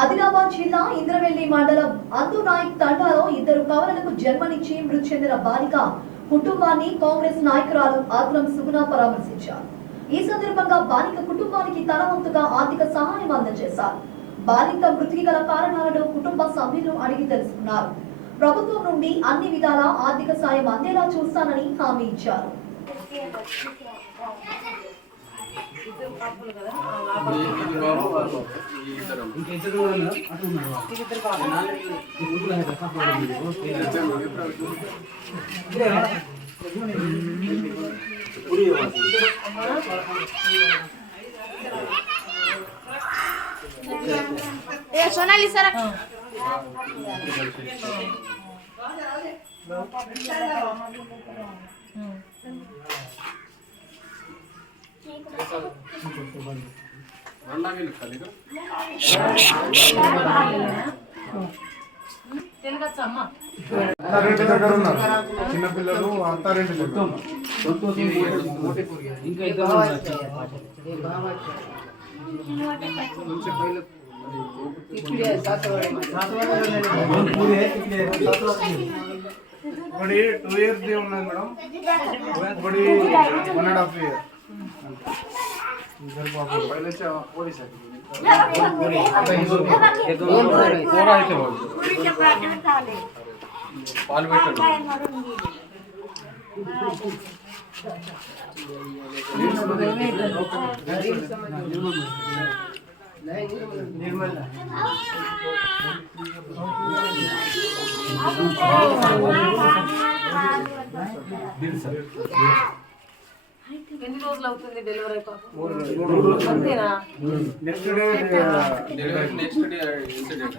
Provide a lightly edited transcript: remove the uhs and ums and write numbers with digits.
ఆదిలాబాద్ జిల్లా ఇంద్రవెల్లి మండలం అందునాయక్ తండాలో ఇద్దరు కవలలకు జన్మనిచ్చి మృతి చెందిన బాలిక కుటుంబాన్ని కాంగ్రెస్ నాయకురాలు ఆత్రం సుగుణ పరామర్శించారు. ఈ సందర్భంగా బాలిక కుటుంబానికి తన వంతుగా ఆర్థిక సహాయం అందజేశారు. బాలిక మృతికి గల కారణాలను కుటుంబ సభ్యులు అడిగి తెలుసుకున్నారు. ప్రభుత్వం నుండి అన్ని విధాల ఆర్థిక సాయం అందేలా చూస్తానని హామీ ఇచ్చారు. सोनाली सर చిన్నపిల్లలు అత్తారెంటి ఒకటి 2 years ఉన్నది మేడం, ఒకటి 1.5 years. इधर बाबू पहले से पूरी से पूरा అయితే पूरी के प्रार्थना కాలే పాలు పెట్టండి निर्मल ఎన్ని రోజులు అవుతుంది డెలివరీ అంతేనా? Next day incident